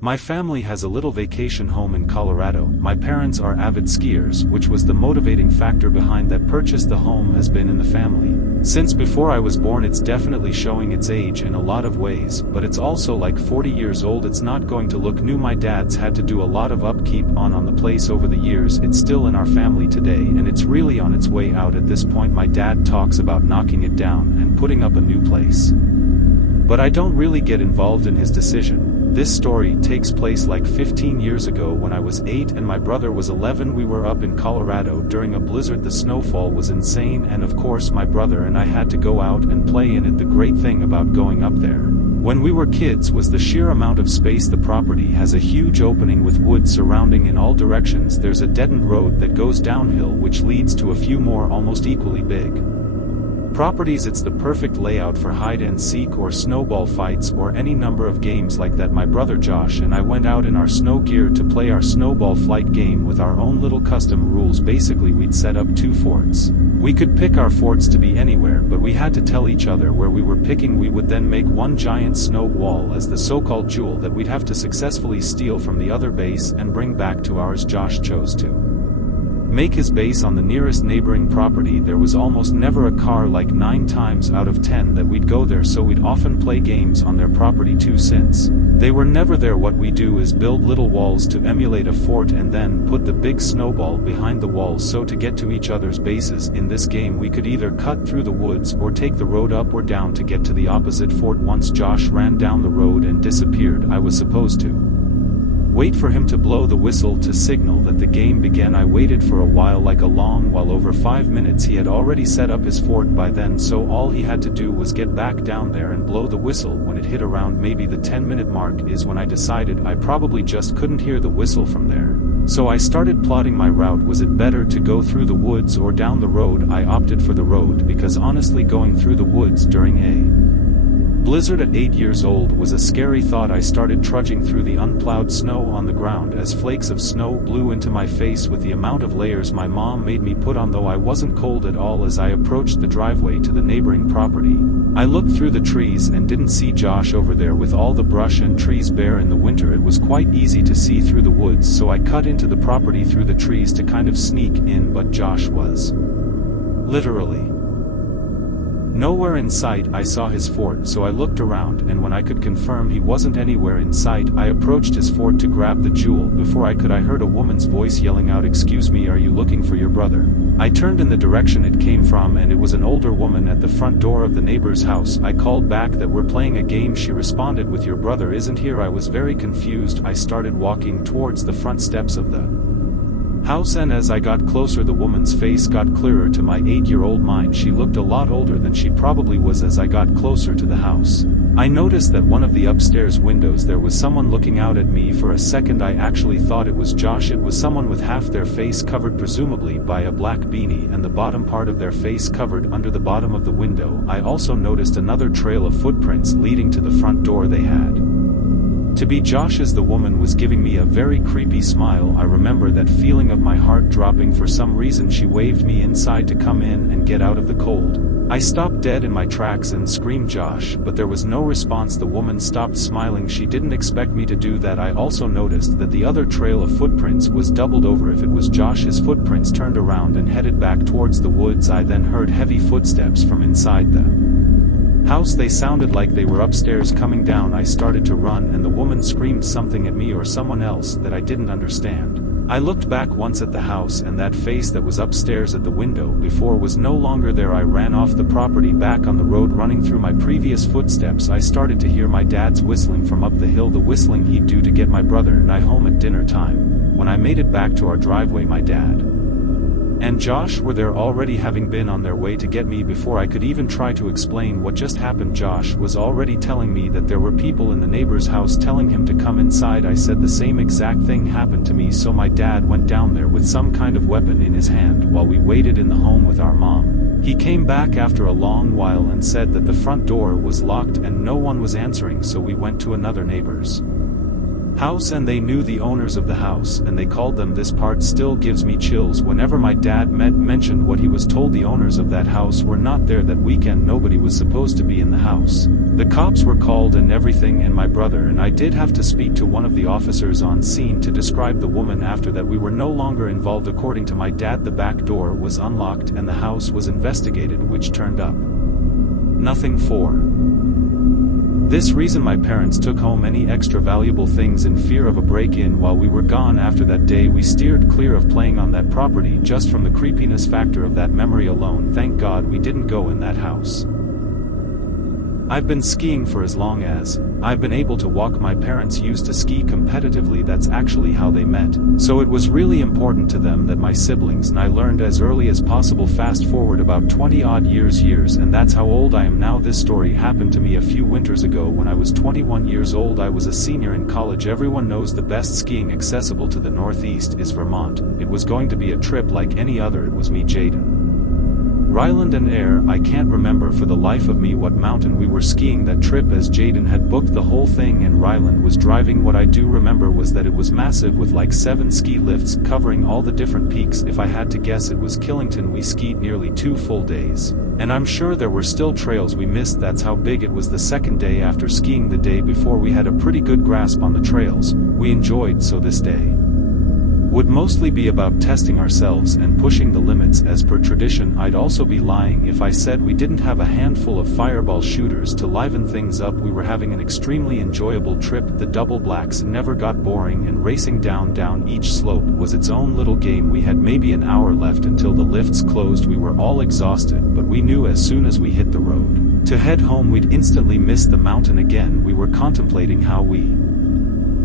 My family has a little vacation home in Colorado. My parents are avid skiers, which was the motivating factor behind that purchase. The home has been in the family since before I was born. It's definitely showing its age in a lot of ways, but it's also like 40 years old. It's not going to look new. My dad's had to do a lot of upkeep on the place over the years. It's still in our family today, and it's really on its way out at this point. My dad talks about knocking it down and putting up a new place, but I don't really get involved in his decision. This story takes place like 15 years ago when I was 8 and my brother was 11. We were up in Colorado during a blizzard. The snowfall was insane, and of course my brother and I had to go out and play in it. The great thing about going up there when we were kids was the sheer amount of space. The property has a huge opening with woods surrounding in all directions. There's a deadened road that goes downhill which leads to a few more almost equally big properties. It's the perfect layout for hide and seek or snowball fights or any number of games like that. My brother Josh and I went out in our snow gear to play our snowball flight game with our own little custom rules. Basically, we'd set up 2 forts. We could pick our forts to be anywhere, but we had to tell each other where we were picking. We would then make one giant snow wall as the so-called jewel that we'd have to successfully steal from the other base and bring back to ours. Josh chose to make his base on the nearest neighboring property. There was almost never a car, like 9 times out of 10 that we'd go there, so we'd often play games on their property too. Since they were never there, what we do is build little walls to emulate a fort and then put the big snowball behind the walls. So to get to each other's bases in this game we could either cut through the woods or take the road up or down to get to the opposite fort. Once Josh ran down the road and disappeared. I was supposed to wait for him to blow the whistle to signal that the game began. I waited for a while, like a long while, over 5 minutes. He had already set up his fort by then, so all he had to do was get back down there and blow the whistle. When it hit around maybe the 10-minute mark is when I decided I probably just couldn't hear the whistle from there. So I started plotting my route. Was it better to go through the woods or down the road? I opted for the road because honestly going through the woods during a blizzard at 8 years old was a scary thought. I started trudging through the unplowed snow on the ground as flakes of snow blew into my face with the amount of layers my mom made me put on, though I wasn't cold at all. As I approached the driveway to the neighboring property, I looked through the trees and didn't see Josh over there. With all the brush and trees bare in the winter, it was quite easy to see through the woods, so I cut into the property through the trees to kind of sneak in, but Josh was literally nowhere in sight. I saw his fort, so I looked around, and when I could confirm he wasn't anywhere in sight, I approached his fort to grab the jewel. Before I could, I heard a woman's voice yelling out, "Excuse me, are you looking for your brother?" I turned in the direction it came from, and it was an older woman at the front door of the neighbor's house. I called back that we're playing a game. She responded with, "Your brother isn't here." I was very confused. I started walking towards the front steps of the house, and as I got closer the woman's face got clearer to my 8-year-old mind. She looked a lot older than she probably was. As I got closer to the house, I noticed that one of the upstairs windows there was someone looking out at me. For a second I actually thought it was Josh. It was someone with half their face covered presumably by a black beanie and the bottom part of their face covered under the bottom of the window. I also noticed another trail of footprints leading to the front door. They had to be Josh's. The woman was giving me a very creepy smile. I remember that feeling of my heart dropping. For some reason she waved me inside to come in and get out of the cold. I stopped dead in my tracks and screamed, "Josh," but there was no response. The woman stopped smiling. She didn't expect me to do that. I also noticed that the other trail of footprints was doubled over. If it was Josh's footprints turned around and headed back towards the woods. I then heard heavy footsteps from inside the house. They sounded like they were upstairs coming down. I started to run, and the woman screamed something at me or someone else that I didn't understand. I looked back once at the house, and that face that was upstairs at the window before was no longer there. I ran off the property back on the road, running through my previous footsteps. I started to hear my dad's whistling from up the hill, the whistling he'd do to get my brother and I home at dinner time. When I made it back to our driveway, my dad and Josh were there already, having been on their way to get me. Before I could even try to explain what just happened, Josh was already telling me that there were people in the neighbor's house telling him to come inside. I said the same exact thing happened to me, so my dad went down there with some kind of weapon in his hand while we waited in the home with our mom. He came back after a long while and said that the front door was locked and no one was answering, so we went to another neighbor's house, and they knew the owners of the house, and they called them. This part still gives me chills whenever my dad mentioned what he was told. The owners of that house were not there that weekend. Nobody was supposed to be in the house. The cops were called and everything, and my brother and I did have to speak to one of the officers on scene to describe the woman. After that we were no longer involved. According to my dad, the back door was unlocked and the house was investigated, which turned up nothing. For this reason my parents took home any extra valuable things in fear of a break-in while we were gone. After that day we steered clear of playing on that property just from the creepiness factor of that memory alone. Thank God we didn't go in that house. I've been skiing for as long as I've been able to walk. My parents used to ski competitively. That's actually how they met. So it was really important to them that my siblings and I learned as early as possible. Fast forward about 20 odd years, and that's how old I am now. This story happened to me a few winters ago when I was 21 years old. I was a senior in college. Everyone knows the best skiing accessible to the Northeast is Vermont. It was going to be a trip like any other. It was me, Jaden, Ryland and Air. I can't remember for the life of me what mountain we were skiing that trip, as Jaden had booked the whole thing and Ryland was driving. What I do remember was that it was massive with like 7 ski lifts covering all the different peaks. If I had to guess, it was Killington. We skied nearly 2 full days. And I'm sure there were still trails we missed. That's how big it was. The second day after skiing the day before, we had a pretty good grasp on the trails we enjoyed, so this day would mostly be about testing ourselves and pushing the limits. As per tradition, I'd also be lying if I said we didn't have a handful of fireball shooters to liven things up. We were having an extremely enjoyable trip. The double blacks never got boring, and racing down each slope was its own little game. We had maybe an hour left until the lifts closed. We were all exhausted, but we knew as soon as we hit the road to head home we'd instantly miss the mountain again. We were contemplating how we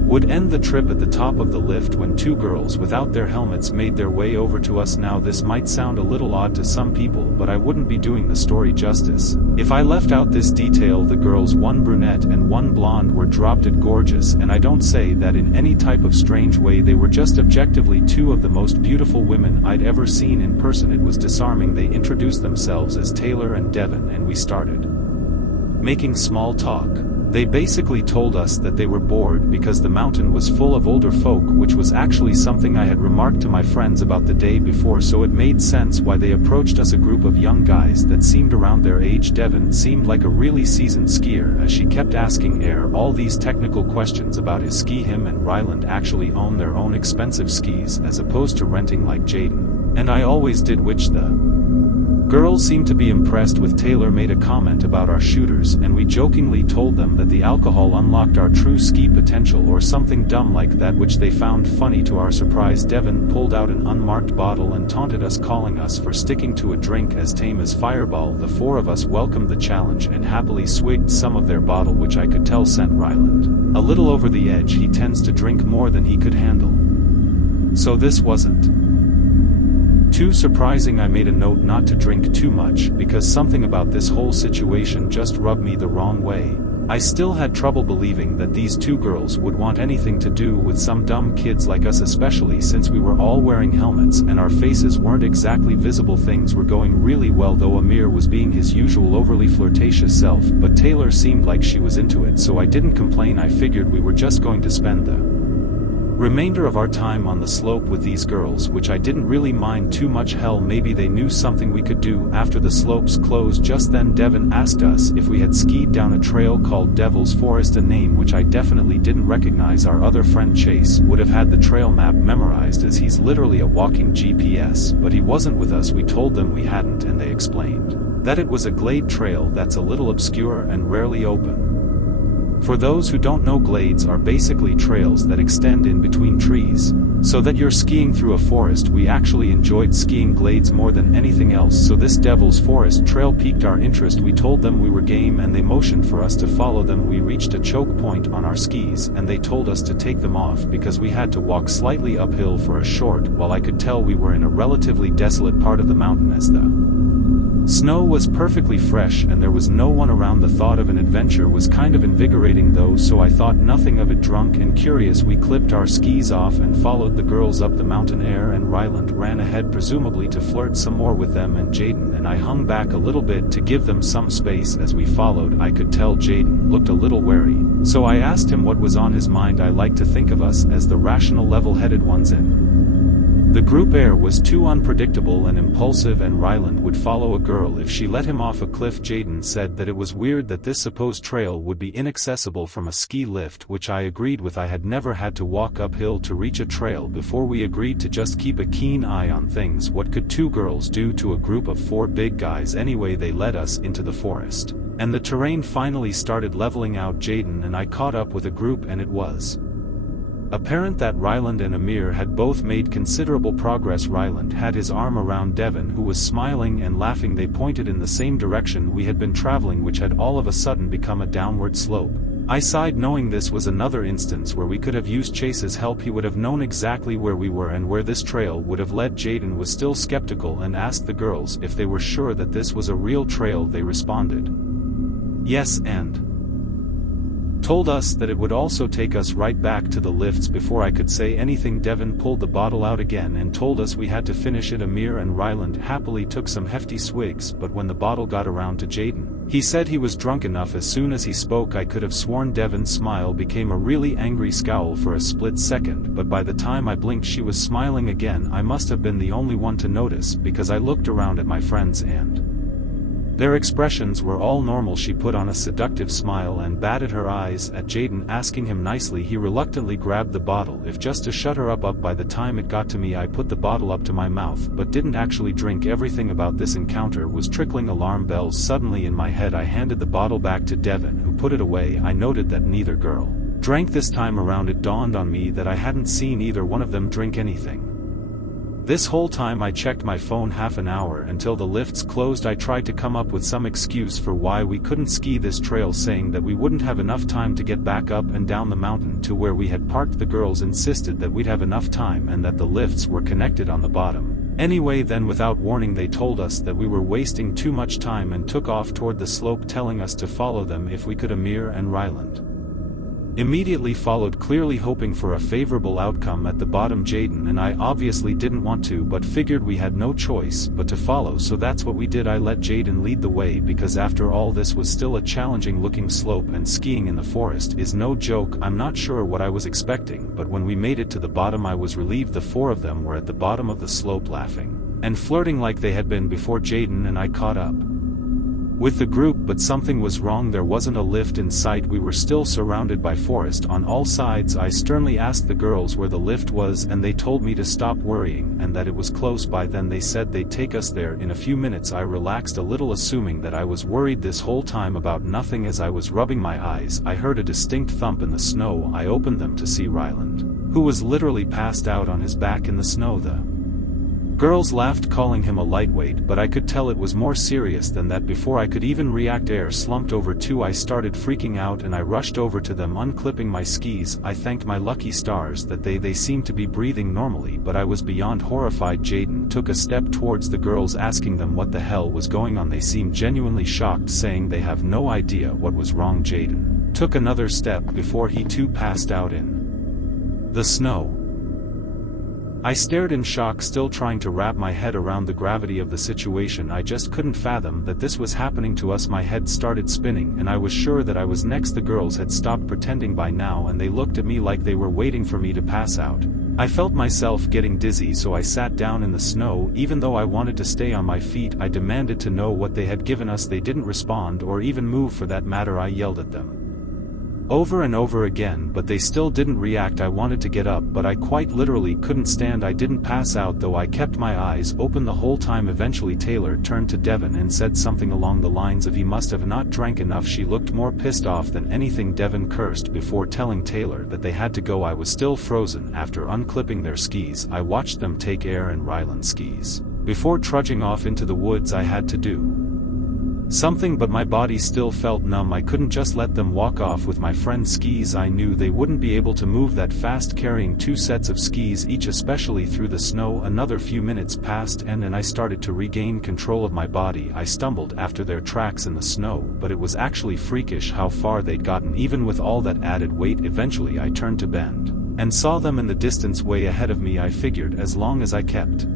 would end the trip at the top of the lift when 2 girls without their helmets made their way over to us. Now this might sound a little odd to some people, but I wouldn't be doing the story justice if I left out this detail. The girls, 1 brunette and 1 blonde, were drop-dead gorgeous, and I don't say that in any type of strange way. They were just objectively 2 of the most beautiful women I'd ever seen in person. It was disarming. They introduced themselves as Taylor and Devin, and we started making small talk. They basically told us that they were bored because the mountain was full of older folk, which was actually something I had remarked to my friends about the day before, so it made sense why they approached us. A group of young guys that seemed around their age. Devin seemed like a really seasoned skier, as she kept asking Air all these technical questions about his ski. Him and Ryland actually own their own expensive skis as opposed to renting like Jaden and I always did, which the girls seemed to be impressed with. Taylor made a comment about our shooters, and we jokingly told them that the alcohol unlocked our true ski potential or something dumb like that, which they found funny. To our surprise, Devin pulled out an unmarked bottle and taunted us, calling us for sticking to a drink as tame as Fireball. The 4 of us welcomed the challenge and happily swigged some of their bottle, which I could tell sent Ryland a little over the edge. He tends to drink more than he could handle, so this wasn't too surprising. I made a note not to drink too much because something about this whole situation just rubbed me the wrong way. I still had trouble believing that these 2 girls would want anything to do with some dumb kids like us, especially since we were all wearing helmets and our faces weren't exactly visible. Things were going really well, though Amir was being his usual overly flirtatious self, but Taylor seemed like she was into it, so I didn't complain. I figured we were just going to spend the remainder of our time on the slope with these girls, which I didn't really mind too much. Hell, maybe they knew something we could do. After the slopes closed just then, Devin asked us if we had skied down a trail called Devil's Forest, a name which I definitely didn't recognize. Our other friend Chase would have had the trail map memorized, as he's literally a walking GPS, but he wasn't with us. We told them we hadn't, and they explained that it was a glade trail that's a little obscure and rarely open. For those who don't know, glades are basically trails that extend in between trees, so that you're skiing through a forest. We actually enjoyed skiing glades more than anything else, so this Devil's Forest trail piqued our interest. We told them we were game, and they motioned for us to follow them. We reached a choke point on our skis, and they told us to take them off because we had to walk slightly uphill for a short while. I could tell we were in a relatively desolate part of the mountain, as the Snow was perfectly fresh and there was no one around. The thought of an adventure was kind of invigorating though, so I thought nothing of it. Drunk and curious, we clipped our skis off and followed the girls up the mountain. And Ryland ran ahead presumably to flirt some more with them, and Jaden and I hung back a little bit to give them some space. As we followed, I could tell Jaden looked a little wary, so I asked him what was on his mind. I like to think of us as the rational, level-headed ones in the group. Air was too unpredictable and impulsive, and Ryland would follow a girl if she let him off a cliff. Jaden said that it was weird that this supposed trail would be inaccessible from a ski lift, which I agreed with. I had never had to walk uphill to reach a trail before. We agreed to just keep a keen eye on things. What could two girls do to a group of four big guys anyway? They led us into the forest, and the terrain finally started leveling out. Jaden and I caught up with a group, and it was apparent that Ryland and Amir had both made considerable progress. Ryland had his arm around Devon, who was smiling and laughing. They pointed in the same direction we had been traveling, which had all of a sudden become a downward slope. I sighed, knowing this was another instance where we could have used Chase's help. He would have known exactly where we were and where this trail would have led. Jaden was still skeptical and asked the girls if they were sure that this was a real trail. They responded yes, and told us that it would also take us right back to the lifts. Before I could say anything, Devon pulled the bottle out again and told us we had to finish it. Amir and Ryland happily took some hefty swigs, but when the bottle got around to Jaden, he said he was drunk enough. As soon as he spoke, I could have sworn Devon's smile became a really angry scowl for a split second, but by the time I blinked she was smiling again. I must have been the only one to notice, because I looked around at my friends and their expressions were all normal. She put on a seductive smile and batted her eyes at Jaden, asking him nicely. He reluctantly grabbed the bottle, if just to shut her up. By the time it got to me, I put the bottle up to my mouth, but didn't actually drink. Everything about this encounter was trickling. Alarm bells suddenly in my head. I handed the bottle back to Devon, who put it away. I noted that neither girl drank this time around. It dawned on me that I hadn't seen either one of them drink anything this whole time. I checked my phone half an hour until the lifts closed. I tried to come up with some excuse for why we couldn't ski this trail, saying that we wouldn't have enough time to get back up and down the mountain to where we had parked. The girls insisted that we'd have enough time and that the lifts were connected on the bottom. Anyway, then without warning they told us that we were wasting too much time and took off toward the slope, telling us to follow them if we could. Amir and Ryland immediately followed, clearly hoping for a favorable outcome at the bottom. Jaden and I obviously didn't want to, but figured we had no choice but to follow, so that's what we did. I let Jaden lead the way because after all this was still a challenging looking slope, and skiing in the forest is no joke. I'm not sure what I was expecting, but when we made it to the bottom I was relieved. The four of them were at the bottom of the slope laughing and flirting like they had been before. Jaden and I caught up with the group, but something was wrong. There wasn't a lift in sight. We were still surrounded by forest on all sides. I sternly asked the girls where the lift was, and they told me to stop worrying and that it was close by. Then they said they'd take us there in a few minutes. I relaxed a little, assuming that I was worried this whole time about nothing. As I was rubbing my eyes, I heard a distinct thump in the snow. I opened them to see Ryland, who was literally passed out on his back in the snow. The girls laughed, calling him a lightweight, but I could tell it was more serious than that. Before I could even react, Air slumped over too. I started freaking out and I rushed over to them, unclipping my skis. I thanked my lucky stars that they seemed to be breathing normally, but I was beyond horrified. Jaden took a step towards the girls, asking them what the hell was going on. They seemed genuinely shocked, saying they have no idea what was wrong. Jaden took another step before he too passed out in the snow. I stared in shock, still trying to wrap my head around the gravity of the situation. I just couldn't fathom that this was happening to us. My head started spinning and I was sure that I was next. The girls had stopped pretending by now and they looked at me like they were waiting for me to pass out. I felt myself getting dizzy, so I sat down in the snow. Even though I wanted to stay on my feet, I demanded to know what they had given us. They didn't respond or even move for that matter. I yelled at them over and over again, but they still didn't react. I wanted to get up, but I quite literally couldn't stand. I didn't pass out though. I kept my eyes open the whole time. Eventually Taylor turned to Devon and said something along the lines of he must have not drank enough. She looked more pissed off than anything. Devon cursed before telling Taylor that they had to go. I was still frozen. After unclipping their skis, I watched them take Air and Ryland's skis before trudging off into the woods. I had to do something, but my body still felt numb. I couldn't just let them walk off with my friend's skis. I knew they wouldn't be able to move that fast, carrying 2 sets of skis each, especially through the snow. Another few minutes passed and I started to regain control of my body. I stumbled after their tracks in the snow, but it was actually freakish how far they'd gotten even with all that added weight. Eventually I turned to bend and saw them in the distance way ahead of me. I figured as long as I kept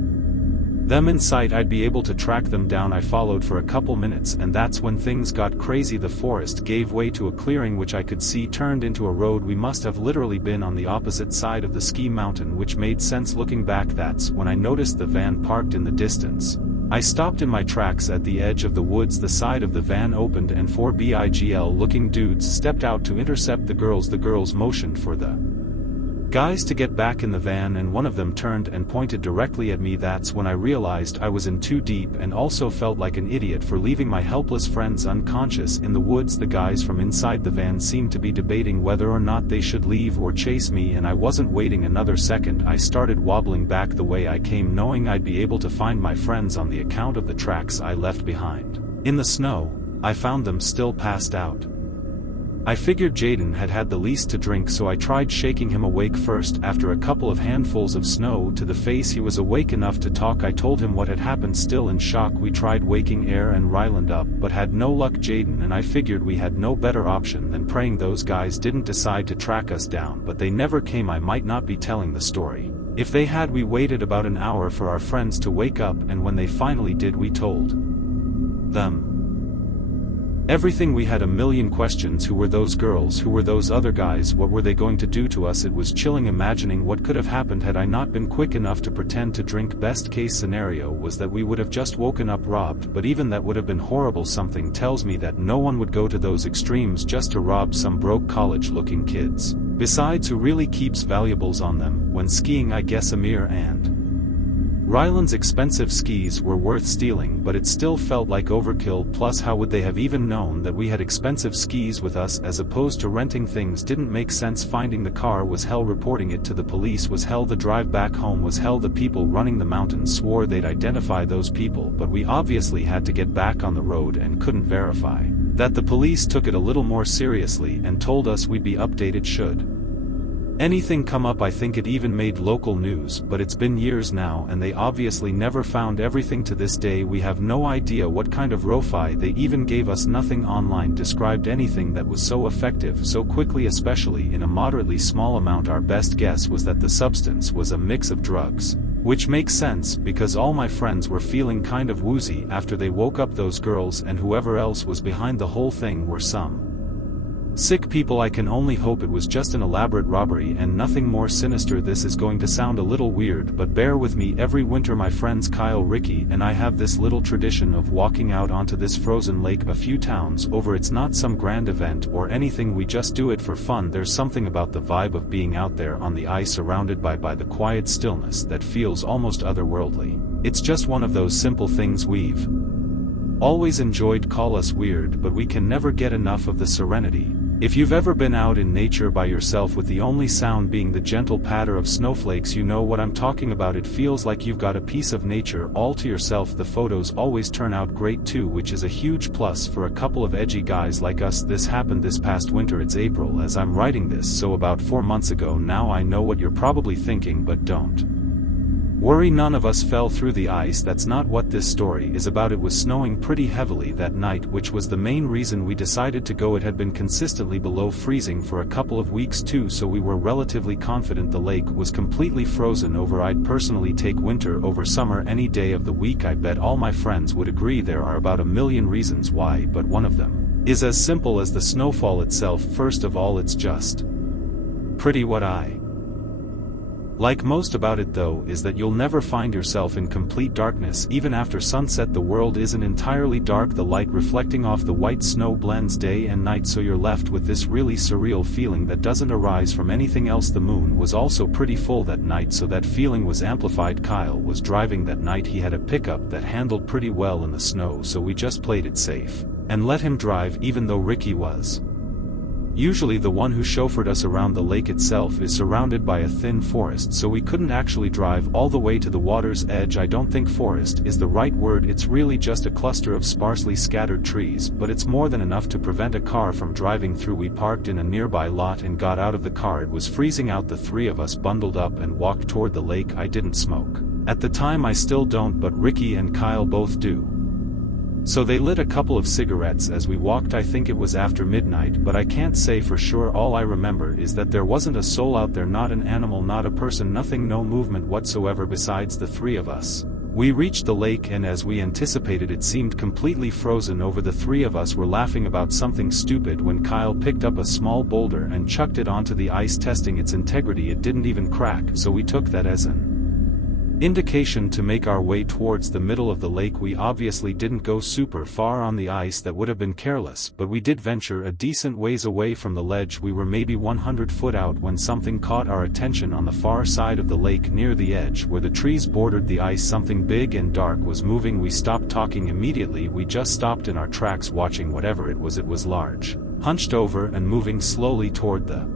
them in sight I'd be able to track them down. I followed for a couple minutes, and that's when things got crazy. The forest gave way to a clearing which I could see turned into a road. We must have literally been on the opposite side of the ski mountain, which made sense looking back. That's when I noticed the van parked in the distance. I stopped in my tracks at the edge of the woods. The side of the van opened and 4 big-looking dudes stepped out to intercept the girls. The girls motioned for the guys to get back in the van, and one of them turned and pointed directly at me. That's when I realized I was in too deep and also felt like an idiot for leaving my helpless friends unconscious in the woods. The guys from inside the van seemed to be debating whether or not they should leave or chase me, and I wasn't waiting another second. I started wobbling back the way I came, knowing I'd be able to find my friends on the account of the tracks I left behind. In the snow, I found them still passed out. I figured Jaden had had the least to drink, so I tried shaking him awake first. After a couple of handfuls of snow to the face, he was awake enough to talk. I told him what had happened. Still in shock, we tried waking Air and Ryland up, but had no luck. Jaden and I figured we had no better option than praying those guys didn't decide to track us down, but they never came. I might not be telling the story. If they had, we waited about an hour for our friends to wake up, and when they finally did, we told them everything. We had a million questions. Who were those girls? Who were those other guys? What were they going to do to us? It was chilling imagining what could have happened had I not been quick enough to pretend to drink. Best case scenario was that we would have just woken up robbed, but even that would have been horrible. Something tells me that no one would go to those extremes just to rob some broke college-looking kids. Besides, who really keeps valuables on them when skiing? I guess Amir and Ryland's expensive skis were worth stealing, but it still felt like overkill. Plus, how would they have even known that we had expensive skis with us as opposed to renting? Things didn't make sense. Finding the car was hell. Reporting it to the police was hell. The drive back home was hell. The people running the mountain swore they'd identify those people, but we obviously had to get back on the road and couldn't verify that. The police took it a little more seriously and told us we'd be updated should anything come up. I think it even made local news, but it's been years now and they obviously never found everything. To this day we have no idea what kind of rofi they even gave us. Nothing online described anything that was so effective so quickly, especially in a moderately small amount. Our best guess was that the substance was a mix of drugs, which makes sense because all my friends were feeling kind of woozy after they woke up. Those girls and whoever else was behind the whole thing were some sick people. I can only hope it was just an elaborate robbery and nothing more sinister. This is going to sound a little weird, but bear with me. Every winter my friends Kyle, Ricky, and I have this little tradition of walking out onto this frozen lake a few towns over. It's not some grand event or anything, we just do it for fun. There's something about the vibe of being out there on the ice surrounded by the quiet stillness that feels almost otherworldly. It's just one of those simple things we've always enjoyed. Call us weird, but we can never get enough of the serenity. If you've ever been out in nature by yourself with the only sound being the gentle patter of snowflakes, you know what I'm talking about. It feels like you've got a piece of nature all to yourself. The photos always turn out great too, which is a huge plus for a couple of edgy guys like us. This happened this past winter. It's April as I'm writing this, so about 4 months ago now. I know what you're probably thinking, but don't worry, none of us fell through the ice. That's not what this story is about. It was snowing pretty heavily that night, which was the main reason we decided to go. It had been consistently below freezing for a couple of weeks too, so we were relatively confident the lake was completely frozen over. I'd personally take winter over summer any day of the week. I bet all my friends would agree. There are about a million reasons why, but one of them is as simple as the snowfall itself. First of all, it's just pretty. What I like most about it though is that you'll never find yourself in complete darkness. Even after sunset the world isn't entirely dark. The light reflecting off the white snow blends day and night, so you're left with this really surreal feeling that doesn't arise from anything else. The moon was also pretty full that night, so that feeling was amplified. Kyle was driving that night. He had a pickup that handled pretty well in the snow, so we just played it safe and let him drive, even though Ricky was Usually the one who chauffeured us around the lake itself is surrounded by a thin forest, so we couldn't actually drive all the way to the water's edge. I don't think forest is the right word, it's really just a cluster of sparsely scattered trees, but it's more than enough to prevent a car from driving through. We parked in a nearby lot and got out of the car. It was freezing out. The three of us bundled up and walked toward the lake. I didn't smoke at the time, I still don't, but Ricky and Kyle both do. So they lit a couple of cigarettes as we walked. I think it was after midnight, but I can't say for sure. All I remember is that there wasn't a soul out there, not an animal, not a person, nothing, no movement whatsoever besides the three of us. We reached the lake, and as we anticipated, it seemed completely frozen over. The three of us were laughing about something stupid when Kyle picked up a small boulder and chucked it onto the ice, testing its integrity. It didn't even crack, so we took that as an indication to make our way towards the middle of the lake. We obviously didn't go super far on the ice, that would have been careless, but we did venture a decent ways away from the ledge. We were maybe 100 foot out when something caught our attention on the far side of the lake near the edge where the trees bordered the ice. Something big and dark was moving. We stopped talking immediately. We just stopped in our tracks watching whatever it was. It was large, hunched over and moving slowly toward the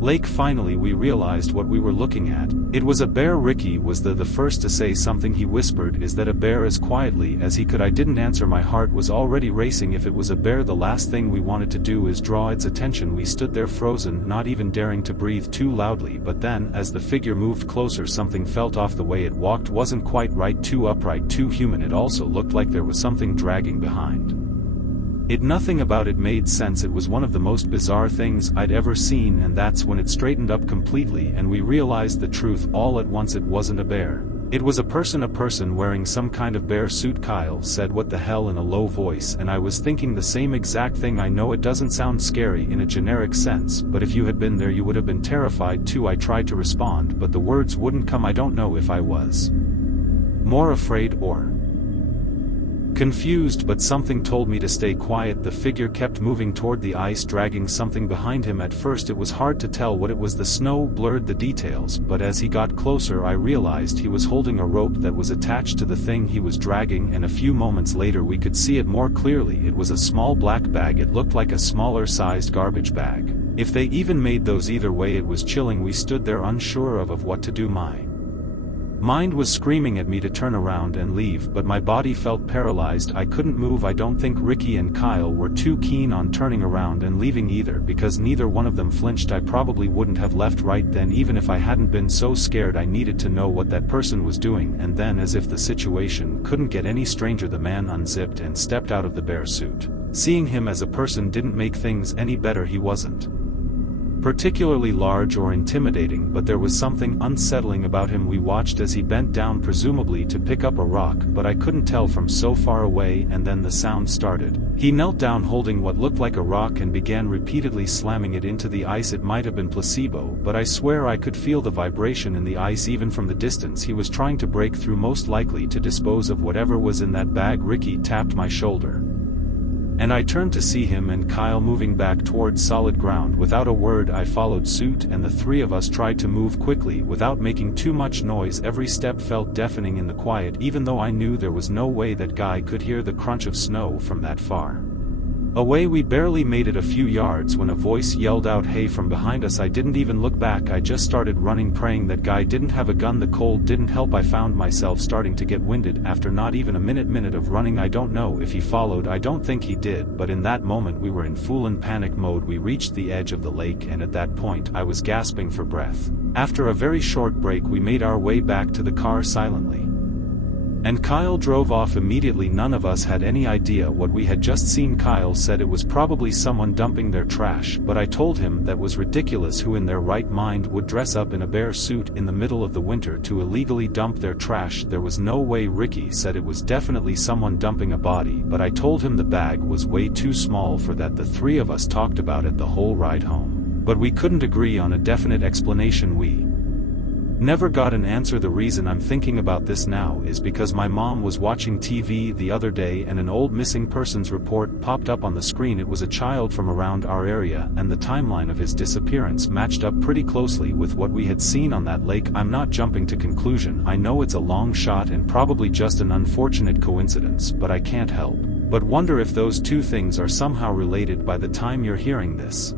lake. Finally we realized what we were looking at. It was a bear. Ricky was the first to say something. He whispered, "Is that a bear?" as quietly as he could. I didn't answer. My heart was already racing. If it was a bear, the last thing we wanted to do is draw its attention. We stood there frozen, not even daring to breathe too loudly. But then, as the figure moved closer, something felt off. The way it walked wasn't quite right, too upright, too human. It also looked like there was something dragging behind it. Nothing about it made sense. It was one of the most bizarre things I'd ever seen, and that's when it straightened up completely and we realized the truth all at once. It wasn't a bear. It was a person wearing some kind of bear suit. Kyle said, "What the hell?" in a low voice, and I was thinking the same exact thing. I know it doesn't sound scary in a generic sense, but if you had been there you would have been terrified too. I tried to respond, but the words wouldn't come. I don't know if I was more afraid or confused, but something told me to stay quiet. The figure kept moving toward the ice, dragging something behind him. At first it was hard to tell what it was. The snow blurred the details, but as he got closer I realized he was holding a rope that was attached to the thing he was dragging, and a few moments later we could see it more clearly. It was a small black bag. It looked like a smaller sized garbage bag, if they even made those. Either way, it was chilling. We stood there unsure of what to do. My mind was screaming at me to turn around and leave, but my body felt paralyzed. I couldn't move. I don't think Ricky and Kyle were too keen on turning around and leaving either, because neither one of them flinched. I probably wouldn't have left right then even if I hadn't been so scared. I needed to know what that person was doing. And then, as if the situation couldn't get any stranger, the man unzipped and stepped out of the bear suit. Seeing him as a person didn't make things any better. He wasn't particularly large or intimidating, but there was something unsettling about him. We watched as he bent down, presumably to pick up a rock, but I couldn't tell from so far away, and then the sound started. He knelt down holding what looked like a rock and began repeatedly slamming it into the ice. It might have been placebo, but I swear I could feel the vibration in the ice even from the distance. He was trying to break through, most likely to dispose of whatever was in that bag. Ricky tapped my shoulder, and I turned to see him and Kyle moving back towards solid ground. Without a word I followed suit, and the three of us tried to move quickly without making too much noise. Every step felt deafening in the quiet, even though I knew there was no way that guy could hear the crunch of snow from that far away. We barely made it a few yards when a voice yelled out, "Hey!" from behind us. I didn't even look back. I just started running, praying that guy didn't have a gun. The cold didn't help. I found myself starting to get winded after not even a minute of running. I don't know if he followed. I don't think he did, but in that moment we were in full panic mode. We reached the edge of the lake, and at that point I was gasping for breath. After a very short break we made our way back to the car silently, and Kyle drove off immediately. None of us had any idea what we had just seen. Kyle said it was probably someone dumping their trash, but I told him that was ridiculous. Who in their right mind would dress up in a bear suit in the middle of the winter to illegally dump their trash? There was no way. Ricky said it was definitely someone dumping a body, but I told him the bag was way too small for that. The three of us talked about it the whole ride home, but we couldn't agree on a definite explanation. We never got an answer. The reason I'm thinking about this now is because my mom was watching TV the other day and an old missing persons report popped up on the screen. It was a child from around our area, and the timeline of his disappearance matched up pretty closely with what we had seen on that lake. I'm not jumping to conclusion. I know it's a long shot and probably just an unfortunate coincidence, but I can't help but wonder if those two things are somehow related. By the time you're hearing this,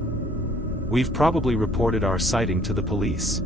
We've probably reported our sighting to the police.